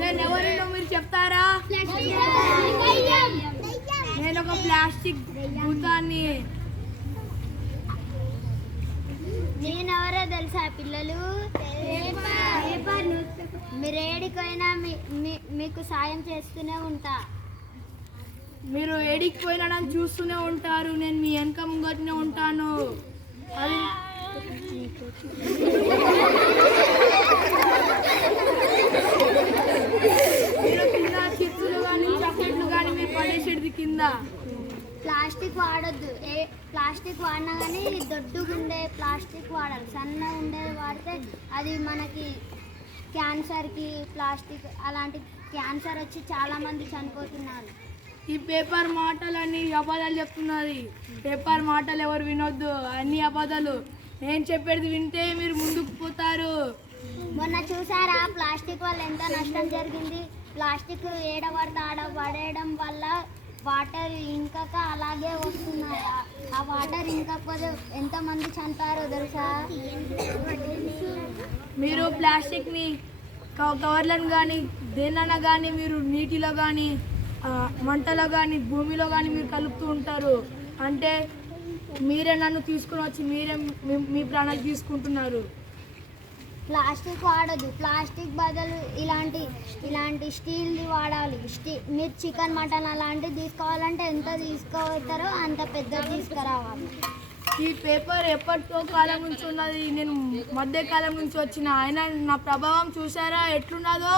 నేను ఎవరినో మీరు చెప్తారా? నేను ఒక ప్లాస్టిక్ భూతాన్ని. నేనెవరో తెలుసా పిల్లలు? మీరు ఏడికైనా మీకు సాయం చేస్తూనే ఉంటా. మీరు ఏడికి పోయినా నన్ను చూస్తూనే ఉంటారు. నేను మీ వెనక ముంగట్నే ఉంటాను. అది మీరు కింద చిప్సులు కానీ చాక్లెట్లు కానీ మీరు పడేసేది కింద. ప్లాస్టిక్ వాడొద్దు. ప్లాస్టిక్ వాడినా కానీ దొడ్డుగా ఉండే ప్లాస్టిక్ వాడాలి. సన్నగా ఉండేది వాడితే అది మనకి క్యాన్సర్కి, ప్లాస్టిక్ అలాంటి క్యాన్సర్ వచ్చి చాలామంది చనిపోతున్నారు. ఈ పేపర్ మాటలన్నీ అబద్ధాలు చెప్తున్నది. పేపర్ మాటలు ఎవరు వినొద్దు, అన్ని అబద్ధాలు. నేను చెప్పేది వింటే మీరు ముందుకు పోతారు. మొన్న చూసారా ప్లాస్టిక్ వల్ల ఎంత నష్టం జరిగింది? ప్లాస్టిక్ ఏడబడితే ఆడ పడేయడం వల్ల వాటర్ ఇంకక అలాగే వస్తున్నాయి. ఆ వాటర్ ఇంకపోతే ఎంతమంది చనిపోయారో తెలుసా? మీరు ప్లాస్టిక్ని కవర్లను కానీ దేనైనా కానీ మీరు నీటిలో కానీ మంటలో కానీ భూమిలో కానీ మీరు కలుపుతూ ఉంటారు. అంటే మీరే నన్ను తీసుకుని వచ్చి మీరే మీ ప్రాణాలు తీసుకుంటున్నారు. ప్లాస్టిక్ వాడదు. ప్లాస్టిక్ బదులు ఇలాంటి స్టీల్ది వాడాలి. మీరు చికెన్ మటన్ అలాంటివి తీసుకోవాలంటే ఎంత తీసుకోతారో అంత పెద్దది తీసుకురావాలి. ఈ పేపర్ ఎప్పటికో కాలం నుంచి ఉన్నది. నేను మధ్యకాలం నుంచి వచ్చిన. ఆయన నా ప్రభావం చూసారా ఎట్లున్నదో?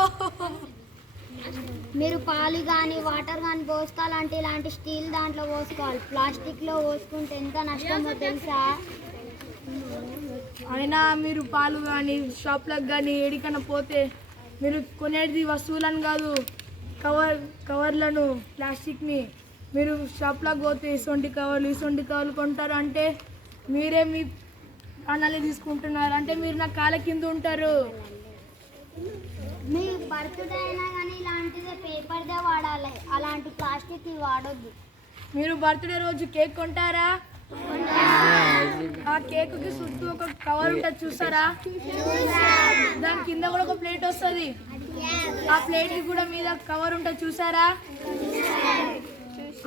మీరు పాలు కానీ వాటర్ కానీ పోసుకోవాలంటే ఇలాంటి స్టీల్ దాంట్లో పోసుకోవాలి. ప్లాస్టిక్లో పోసుకుంటే ఎంత నష్టమో తెలుసా? అయినా మీరు పాలు కానీ షాప్లకు కానీ ఏడికన్నా పోతే మీరు కొనేది వస్తువులను కాదు, కవర్లను ప్లాస్టిక్ని మీరు షాప్లోకి పోతే ఇసొంటి కవర్లు కొంటారు. అంటే మీరే మీ ప్రాణాలు తీసుకుంటున్నారు. అంటే మీరు నా కాళ్ళ కింద ఉంటారు. మీ బర్త్డే అయినా కానీ ఇలాంటిదే పేపర్దే వాడాలి. అలాంటి ప్లాస్టిక్ వాడొద్దు. మీరు బర్త్డే రోజు కేక్ కొంటారా? ఆ కేక్కి చుట్టూ ఒక కవర్ ఉంటుంది చూసారా? దాని కింద కూడా ఒక ప్లేట్ వస్తుంది. ఆ ప్లేట్కి కూడా మీద కవర్ ఉంటుంది చూసారా?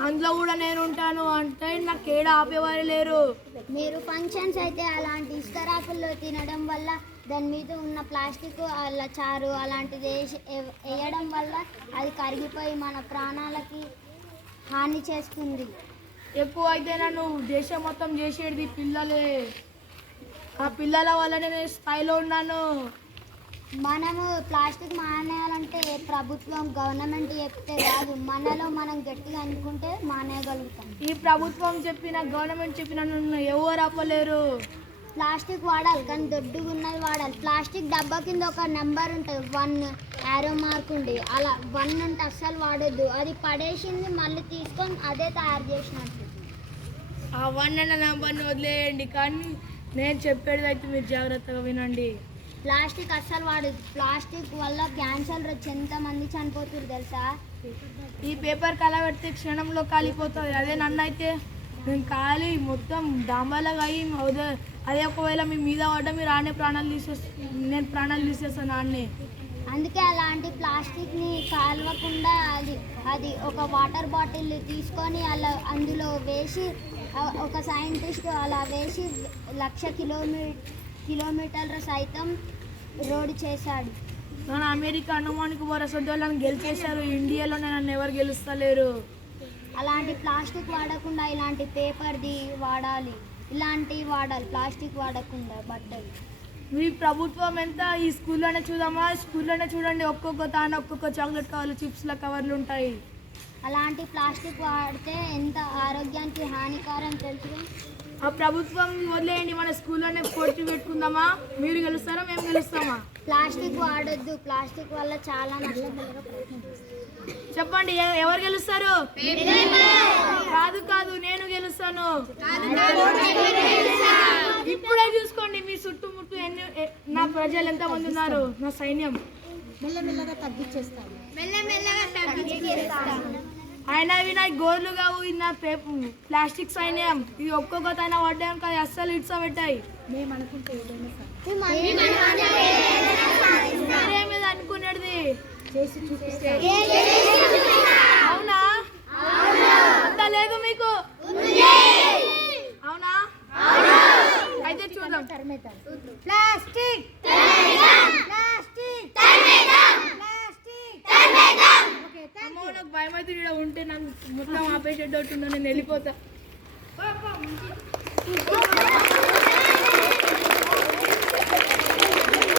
అందులో కూడా నేను ఉంటాను. అంటే నాకు ఏడ ఆపేవారు లేరు. మీరు ఫంక్షన్స్ అయితే అలాంటి ఇస్తరాకుల్లో తినడం వల్ల దాని మీద ఉన్న ప్లాస్టిక్ అలా చారు అలాంటిది వేయడం వల్ల అది కరిగిపోయి మన ప్రాణాలకి హాని చేస్తుంది. ఎక్కువ అయితే నన్ను దేశం మొత్తం చేసేది పిల్లలే. ఆ పిల్లల వల్లనే నేను స్థాయిలో ఉన్నాను. మనము ప్లాస్టిక్ మానేయాలంటే ప్రభుత్వం గవర్నమెంట్ చెప్తే కాదు, మనలో మనం గట్టిగా అనుకుంటే మానేయగలుగుతాం. ఈ ప్రభుత్వం చెప్పిన గవర్నమెంట్ చెప్పిన నన్ను ఎవరు ఆపలేరు. ప్లాస్టిక్ వాడాలి కానీ దొడ్డుగా ఉన్నది వాడాలి. ప్లాస్టిక్ డబ్బా కింద ఒక నెంబర్ ఉంటుంది, 1 యారో మార్క్ ఉండి. అలా 1 అంటే అస్సలు వాడొద్దు. అది పడేసింది మళ్ళీ తీసుకొని అదే తయారు చేసినట్టు. ఆ 1 అన్న నెంబర్ని వదిలేయండి, కానీ నేను చెప్పేది అయితే మీరు జాగ్రత్తగా వినండి. ప్లాస్టిక్ అస్సలు వాడదు. ప్లాస్టిక్ వల్ల క్యాన్సర్ వచ్చి ఎంతమంది చనిపోతుంది తెలుసా? ఈ పేపర్ కలబెడితే క్షణంలో కాలిపోతుంది. అదే నన్ను అయితే నేను కాలి మొత్తం డాంబాలాగా అయ్యి అదే ఒకవేళ మీ మీద పడ్డా మీరు ఆనే నేను ప్రాణాలు తీసేస్తాను ఆడనే. అందుకే అలాంటి ప్లాస్టిక్ని కాలవకుండా అది ఒక వాటర్ బాటిల్ తీసుకొని అందులో వేసి ఒక సైంటిస్ట్ అలా వేసి 1,00,000 కిలోమీటర్ల సైతం రోడ్ చేశాడు. మన అమెరికా అనుమానికి వరసొడ్డోళ్ళని గెలిచేశారు. ఇండియాలో నన్ను ఎవరు గెలుస్తలేరు. అలాంటి ప్లాస్టిక్ వాడకుండా ఇలాంటి పేపర్ది వాడాలి. ఇలాంటివి వాడాలి, ప్లాస్టిక్ వాడకుండా. బట్టలు మీ ప్రభుత్వం ఎంత? ఈ స్కూల్లోనే చూద్దామా? స్కూల్లోనే చూడండి, ఒక్కొక్క తాను ఒక్కొక్క చాక్లెట్ కవర్లు, చిప్స్ల కవర్లు ఉంటాయి. అలాంటి ప్లాస్టిక్ వాడితే ఎంత ఆరోగ్యానికి హానికరం తెలుసు. ఆ ప్రభుత్వం వదిలేయండి, మన స్కూల్లోనే పోటీ పెట్టుకుందామా? మీరు గెలుస్తారా, మేము గెలుస్తామా? ప్లాస్టిక్ వాడొద్దు. ప్లాస్టిక్ వల్ల చాలా నష్టం. చెప్పండి, ఎవరు గెలుస్తారు? కాదు, నేను గెలుస్తాను. ఇప్పుడే చూసుకోండి మీ చుట్టుముట్టు నా ప్రజలు ఎంత మంది ఉన్నారు. నా సైన్యం మెల్లమెల్లగా తగ్గించేస్తాను. ఆయన వినాయి గోర్లు కావు. నా ప్లాస్టిక్ సైన్యం ఇది ఒక్కొక్కతైనా పడ్డాక అస్సలు ఇడ్స పెట్టాయి. మేము అనుకుంటే ఆపేసేటట్టు నేను వెళ్ళిపోతా